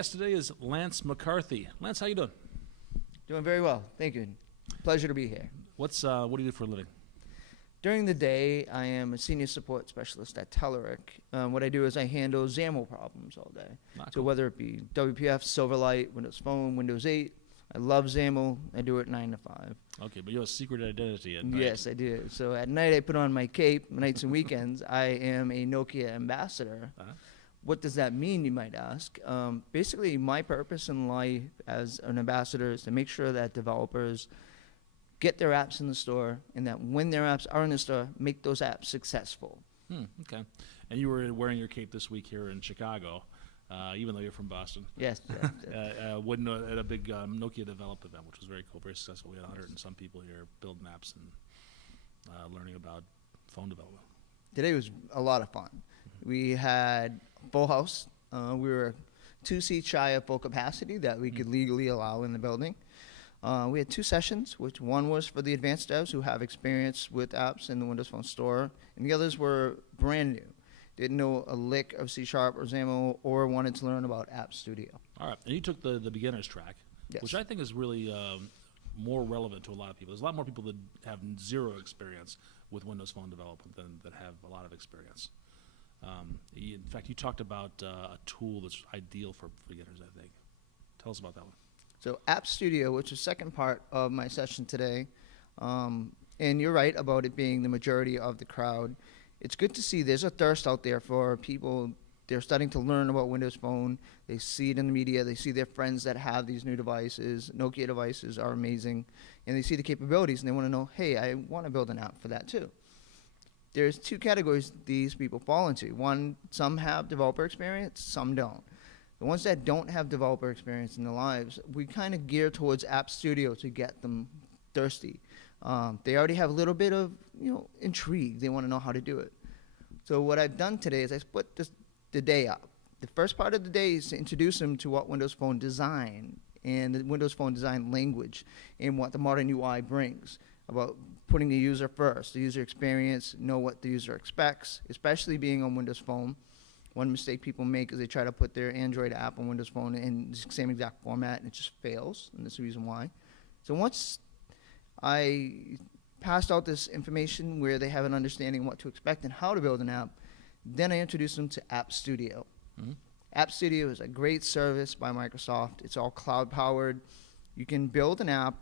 guest today is Lance McCarthy. Lance, how you doing? Doing very well, thank you. Pleasure to be here. What do you do for a living? During the day, I am a senior support specialist at Telerik. What I do is I handle XAML problems all day. So whether it be WPF, Silverlight, Windows Phone, Windows 8, I love XAML. I do it 9 to 5. Okay, but you have a secret identity at night. Yes, I do. So at night, I put on my cape. Nights and weekends, I am a Nokia ambassador. What does that mean, you might ask? Basically, my purpose in life as an ambassador is to make sure that developers get their apps in the store, and that when their apps are in the store, make those apps successful. Okay. And you were wearing your cape this week here in Chicago, even though you're from Boston. Yes. At a big Nokia Develop event, which was very cool, very successful. We had 100 and some people here building apps and learning about phone development. Today was a lot of fun. We had full house. We were 2 seats shy of full capacity that we could legally allow in the building. We had 2 sessions, which one was for the advanced devs who have experience with apps in the Windows Phone store, and the others were brand new. Didn't know a lick of C# or XAML or wanted to learn about App Studio. All right, and you took the beginner's track, yes, which I think is really more relevant to a lot of people. There's a lot more people that have zero experience with Windows Phone development than that have a lot of experience. In fact, you talked about a tool that's ideal for beginners, I think. Tell us about that one. So App Studio, which is the second part of my session today, and you're right about it being the majority of the crowd. It's good to see there's a thirst out there for people. They're starting to learn about Windows Phone. They see it in the media. They see their friends that have these new devices. Nokia devices are amazing. And they see the capabilities, and they want to know, hey, I want to build an app for that too. There's 2 categories these people fall into. One, some have developer experience, some don't. The ones that don't have developer experience in their lives, we kind of gear towards App Studio to get them thirsty. They already have a little bit of intrigue. They want to know how to do it. So what I've done today is I split the day up. The first part of the day is to introduce them to what Windows Phone design and the Windows Phone design language and what the modern UI brings, about putting the user first, the user experience, know what the user expects, especially being on Windows Phone. One mistake people make is they try to put their Android app on Windows Phone in the same exact format, and it just fails, and that's the reason why. So once I passed out this information where they have an understanding of what to expect and how to build an app, then I introduced them to App Studio. App Studio is a great service by Microsoft. It's all cloud-powered. You can build an app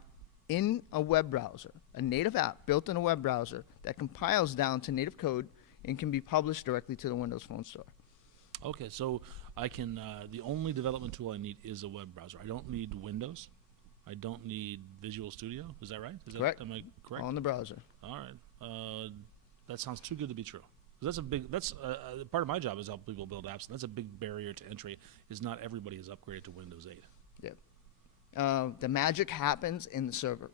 in a web browser, a native app built in a web browser that compiles down to native code and can be published directly to the Windows Phone store. Okay, so I can, the only development tool I need is a web browser. I don't need Windows. I don't need Visual Studio. Is that right? Correct. Am I correct? On the browser. All right. That sounds too good to be true. That's part of my job is help people build apps, and that's a big barrier to entry. Is not everybody is upgraded to Windows 8. Yep. The magic happens in the server.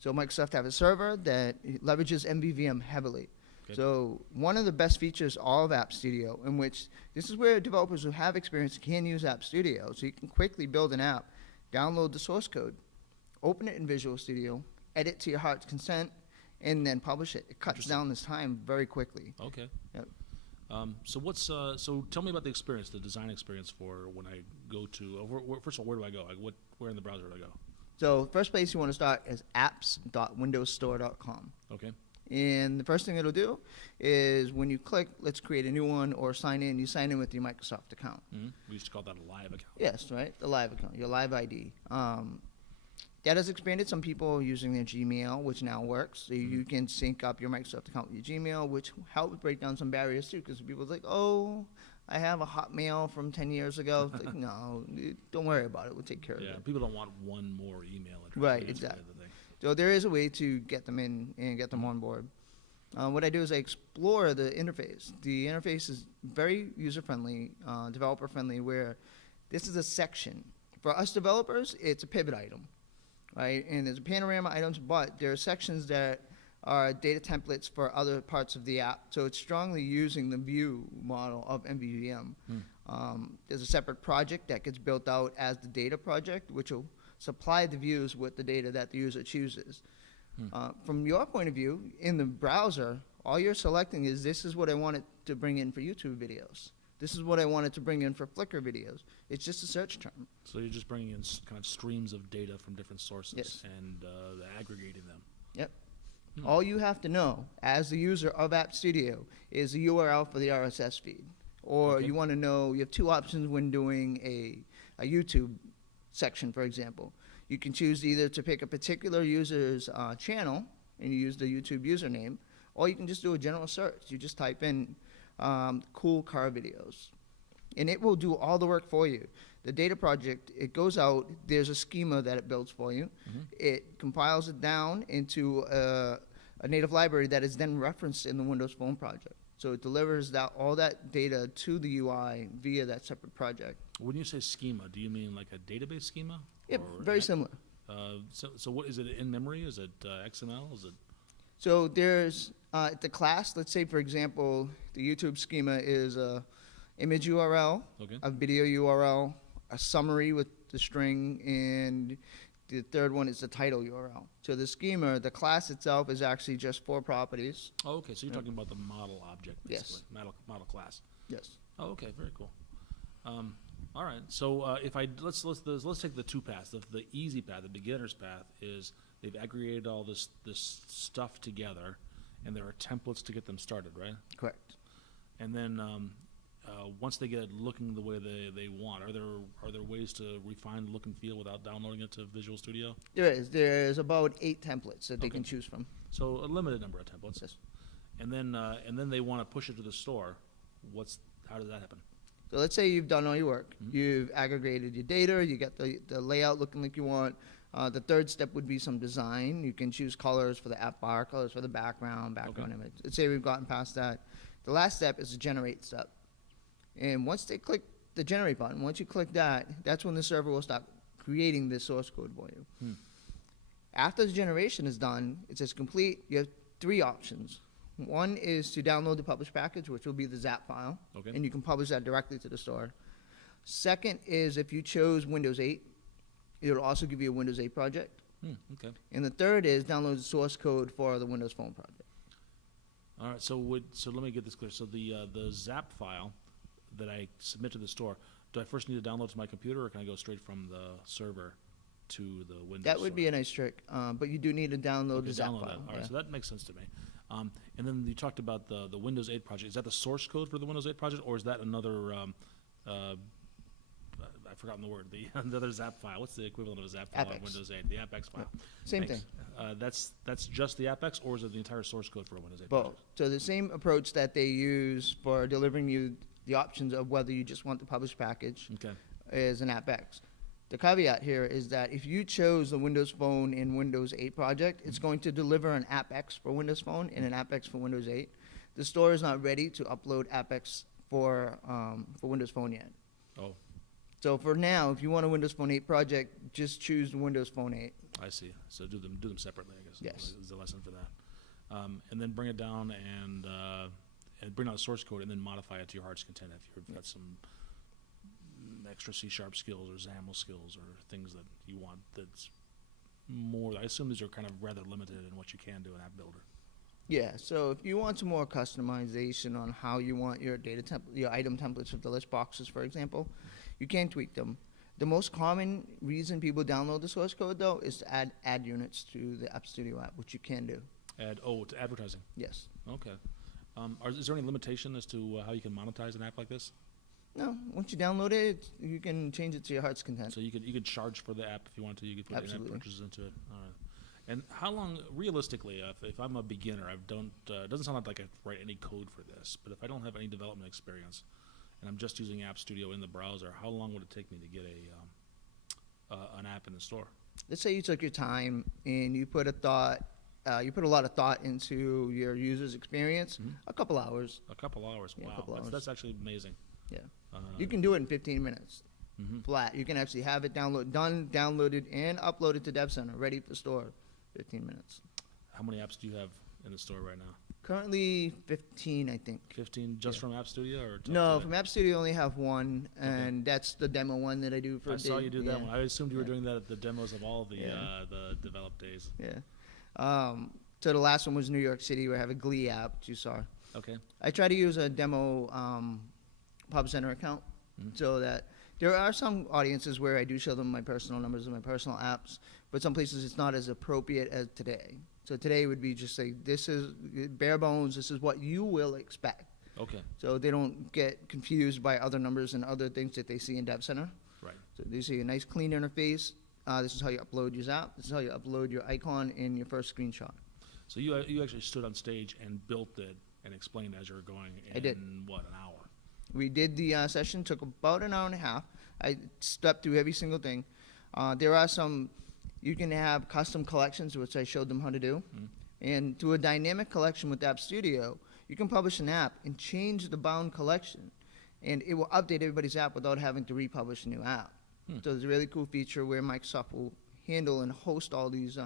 So Microsoft have a server that leverages MVVM heavily. Good. So one of the best features of App Studio, in which this is where developers who have experience can use App Studio, so you can quickly build an app, download the source code, open it in Visual Studio, edit to your heart's consent, and then publish it. It cuts down this time very quickly. Okay. Yep. So tell me about the experience, the design experience for when I go to, first of all, where do I go? Where in the browser do I go? So first place you want to start is apps.windowsstore.com. Okay. And the first thing it'll do is when you click, let's create a new one or sign in, you sign in with your Microsoft account. We used to call that a live account. Yes, right, the live account, your live ID. That has expanded. Some people are using their Gmail, which now works. So you can sync up your Microsoft account with your Gmail, which helps break down some barriers too, because people's like, oh, I have a Hotmail from 10 years ago. It's like, no, don't worry about it. We'll take care of it. Yeah, people don't want one more email address. Right, exactly. So there is a way to get them in and get them on board. What I do is I explore the interface. The interface is very user-friendly, developer-friendly, where this is a section. For us developers, it's a pivot item, right? And there's panorama items, but there are sections that are data templates for other parts of the app. So it's strongly using the view model of MVVM. There's a separate project that gets built out as the data project, which will supply the views with the data that the user chooses. From your point of view, in the browser, all you're selecting is this is what I want it to bring in for YouTube videos. This is what I wanted to bring in for Flickr videos. It's just a search term. So you're just bringing in kind of streams of data from different sources Yes. and aggregating them. Yep. Hmm. All you have to know as the user of App Studio is the URL for the RSS feed. Or Okay. you want to know, you have two options when doing a YouTube section, for example. You can choose either to pick a particular user's channel and you use the YouTube username, or you can just do a general search. You just type in cool car videos, and it will do all the work for you. The data project, it goes out, there's a schema that it builds for you. Mm-hmm. It compiles it down into a native library that is then referenced in the Windows Phone project. So it delivers all that data to the UI via that separate project. When you say schema, do you mean like a database schema? Yep, Or very similar. So what is it in memory? Is it XML? Is it So there's the class, let's say, for example, the YouTube schema is a image URL, okay? a video URL, a summary with the string, and the third one is the title URL. So the schema, the class itself is actually just 4 properties. Oh, okay. So you're talking about the model object, basically. Yes. Model class. Yes. Oh, okay. Very cool. All right. So if let's take the 2 paths. The easy path, the beginner's path, is they've aggregated all this stuff together, and there are templates to get them started, right? Correct. And then once they get it looking the way they want, are there ways to refine the look and feel without downloading it to Visual Studio? There's about 8 templates that they Okay. can choose from. So a limited number of templates. Yes. And then they want to push it to the store. How does that happen? So let's say you've done all your work. Mhm. You've aggregated your data. You got the layout looking like you want. The third step would be some design. You can choose colors for the app bar, colors for the background image. Let's say we've gotten past that. The last step is the generate step. And once they click the generate button, once you click that, that's when the server will start creating the source code for you. Hmm. After the generation is done, it says complete. You have 3 options. One is to download the publish package, which will be the ZAP file, Okay. and you can publish that directly to the store. Second is if you chose Windows 8, it'll also give you a Windows 8 project. Okay. And the third is download the source code for the Windows Phone project. All right. So let me get this clear. So the ZAP file that I submit to the store, do I first need to download to my computer, or can I go straight from the server to the Windows? That would be store? a nice trick, but you do need to download Okay, the ZAP download file. that. All right. Yeah. So that makes sense to me. And then you talked about the Windows 8 project. Is that the source code for the Windows 8 project, or is that another? I've forgotten the word. The another ZAP file. What's the equivalent of a ZAP file on AppX. Windows 8? The AppX file. Same Thanks. thing. That's just the AppX, or is it the entire source code for a Windows 8 Both. project? So the same approach that they use for delivering you the options of whether you just want the publish package Okay. is an AppX. The caveat here is that if you chose the Windows Phone in Windows 8 project, it's going to deliver an AppX for Windows Phone and an AppX for Windows 8. The store is not ready to upload AppX for Windows Phone yet. Oh, So for now, if you want a Windows Phone 8 project, just choose the Windows Phone 8. I see. So do them separately, I guess. Yes. Is the lesson for that. And then bring it down and bring out the source code and then modify it to your heart's content if you've got some extra C# skills or XAML skills or things that you want. That's more. I assume these are kind of rather limited in what you can do in App Builder. Yeah, so if you want some more customization on how you want your your item templates of the list boxes, for example, you can tweak them. The most common reason people download the source code, though, is to add ad units to the App Studio app, which you can do. To advertising. Yes. Okay. Is there any limitation as to how you can monetize an app like this? No, once you download it, you can change it to your heart's content. So you could charge for the app if you wanted to. You could put in-app Absolutely. purchases into it. All right. And how long, realistically, if I'm a beginner, it doesn't sound like I write any code for this, but if I don't have any development experience and I'm just using App Studio in the browser, how long would it take me to get an app in the store? Let's say you took your time and you put a lot of thought into your user's experience. Mhm. A couple hours. A couple hours. Yeah, a Wow, couple hours. that's actually amazing. Yeah. Uh, You can do it in 15 minutes. mhm. Flat. You can actually have it downloaded, and uploaded to Dev Center, ready for store. 15 minutes. How many apps do you have in the store right now? Currently 15, I think. 15 just Yeah. from App Studio, or No, from App Studio I only have one, and that's the demo one that I do for. I saw you do that yeah. one. I assumed you were Yeah. doing that at the demos of all the Yeah. the developed days. Yeah. So the last one was New York City, where I have a Glee app, which you saw. Okay. I try to use a demo Pub Center account, so that there are some audiences where I do show them my personal numbers and my personal apps, but some places it's not as appropriate as today. So today would be just say, this is bare bones, this is what you will expect. Okay. So they don't get confused by other numbers and other things that they see in Dev Center. Right. So they see a nice clean interface. This is how you upload your app. This is how you upload your icon in your first screenshot. So you actually stood on stage and built it and explained as you were going in, I did. What, an hour? We did the session, took about an hour and a half. I stepped through every single thing. There are some, you can have custom collections, which I showed them how to do. And through a dynamic collection with App Studio, you can publish an app and change the bound collection, and it will update everybody's app without having to republish a new app. So there's a really cool feature where Microsoft will handle and host all these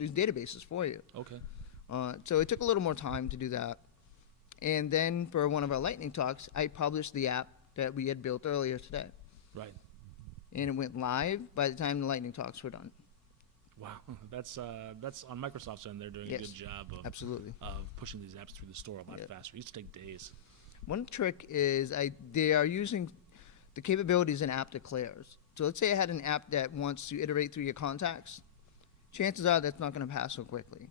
databases for you. Okay. So it took a little more time to do that. And then for one of our lightning talks, I published the app that we had built earlier today. Right. And it went live by the time the lightning talks were done. Wow. That's on Microsoft's end. They're doing Yes, a good job absolutely. of pushing these apps through the store a lot faster. It used to take days. One trick is they are using the capabilities in app declares. So let's say I had an app that wants to iterate through your contacts. Chances are that's not going to pass so quickly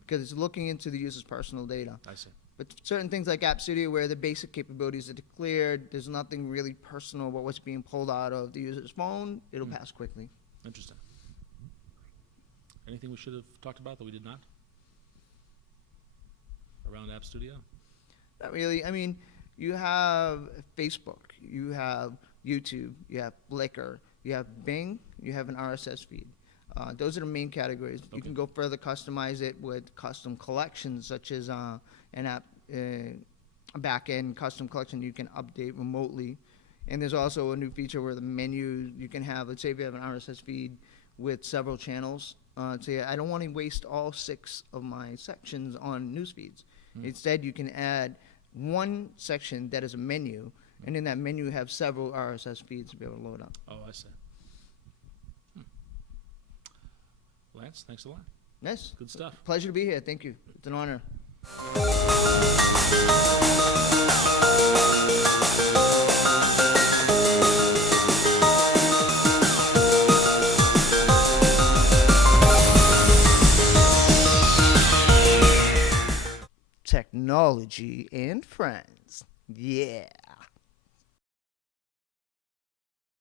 because it's looking into the user's personal data. I see. But certain things like App Studio, where the basic capabilities are declared, there's nothing really personal about what's being pulled out of the user's phone, it'll pass quickly. Interesting. Anything we should have talked about that we did not? Around App Studio? Not really. I mean, you have Facebook, you have YouTube, you have Flickr, you have Bing, you have an RSS feed. Those are the main categories. You can go further, customize it with custom collections, such as an app, a back-end custom collection you can update remotely. And there's also a new feature where the menu, you can have, let's say if you have an RSS feed with several channels, say I don't want to waste all 6 of my sections on news feeds. Instead, you can add one section that is a menu, and in that menu have several RSS feeds to be able to load up. Oh, I see. Lance, thanks a lot. Yes. Good stuff. Pleasure to be here. Thank you. It's an honor. Technology and friends. Yeah.